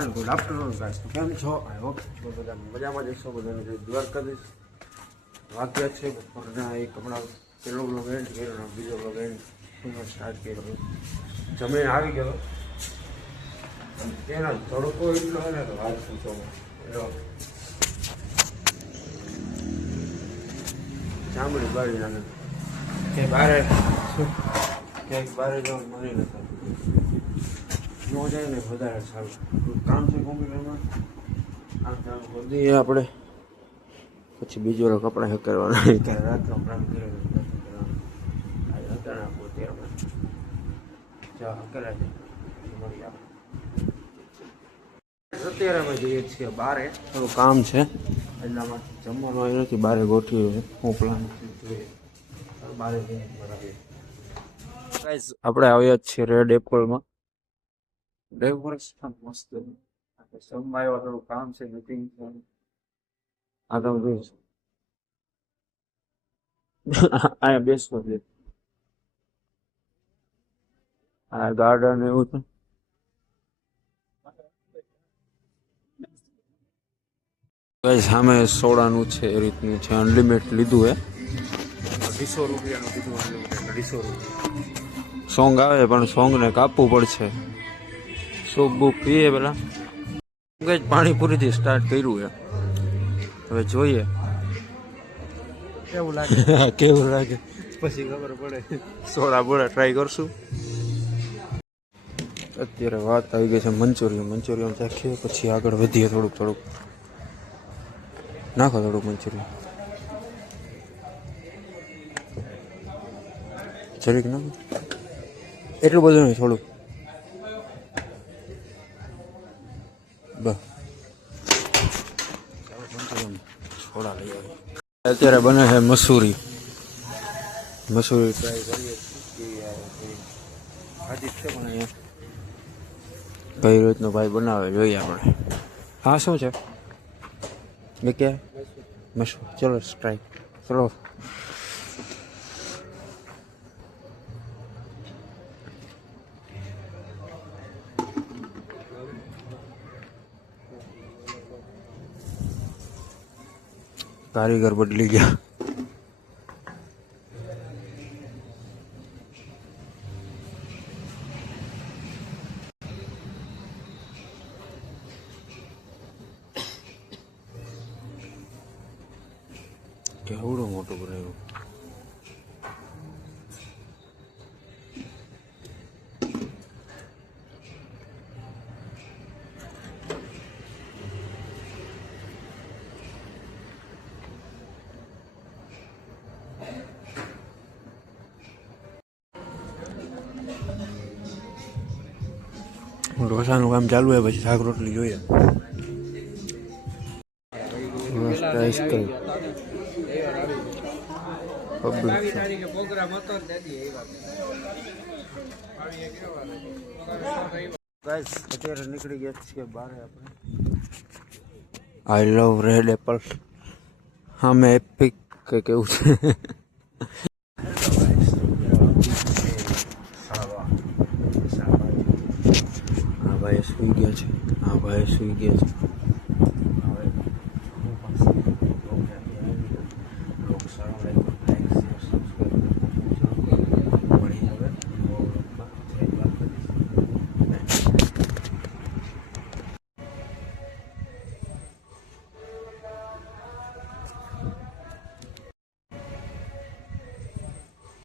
And good afternoon guys. કેમ છો? I hope બધા મજામાં જશો. બધાને જય દ્વારકાધીશ. વાગ્યા છે બપોરના એક હમણાં પેલો બ્લોગ એન્ડ કર્યો, બીજો બ્લોગ એન્ડ સ્ટાર્ટ કર્યો. જમીને આવી ગયો. તેના તડકો એટલો હોય ને તો વાત પૂછો એટલો ચામડી બાળી નાખે. ક્યાંક બારે જવાનું મળી નથી. ન જાય ને વધારે સારું. કામ છે કોમ્પ્યુટરમાં, કામ ચાલુ કરી દઈએ આપણે. પછી બીજો કપડાં કરવાના ત્યારે રાતનો પ્લાન કર્યો અત્યારે આપો ત્યારે ચા હકેલા છે મળી આપણે. અત્યારે અમે જઈએ છીએ બારે, થોડું કામ છે એટલા માટે જમવાનું આવ્યું નથી. બારે ગોઠવ્યું છે. હું પ્લાન જોઈએ બારે બરાબર. આપણે આવ્યા જ છીએ રેડ એપલમાં. ડેકોરેશન મસ્ત સમમાં આવ્યા, થોડું કામ છે, મીટિંગ છે. આ તમે જોઈશ અહીંયા બેસવો છે. આ ગાર્ડન એવું છે. સામે સોડાનું છે એ રીતનું છે. અનલિમિટેડ લીધું હે. 200 રૂપિયાનું કીધું. અનલિમિટેડ 200 રૂપિયા. સોંગ આવે પણ સોંગને કાપવું પડશે. સૂપ બૂપ પીએ પેલા. પાણીપુરીથી સ્ટાર્ટ કર્યું છે. હવે જોઈએ કેવું લાગે. કેવું લાગે પછી ખબર પડે. સોડા બોડા ટ્રાય કરશું. અત્યારે વાત આવી ગઈ છે મંચુરિયન ચાખીએ પછી આગળ વધીએ. થોડુંક નાખો થોડુંક મંચુરિયન જરીક નાખો. એટલું બધું નહીં, થોડુંક બસ. થોડા લઈ આવે. અત્યારે બને છે મસૂરી ટ્રાય કરીએ ખાધી છે પણ અહીંયા કઈ રીતનું ભાઈ બનાવે જોઈએ આપણે. હા શું છે મેં ક્યાં મશરૂમ? ચલો ટ્રાય ચલો. કારીગર બદલી ગયા. કેવડું મોટું બનાવ્યું. ઢોસાનું કામ ચાલુ હોય પછી શાક રોટલી જોઈએ. મસ્ત આઈસ્ક્રીમ અત્યારે નીકળી ગયા છીએ બારે આપણે. આઈ લવ રેડ એપલ. હા મેં એપિક કે કેવું છે. ભાઈ સુઈ ગયા છે.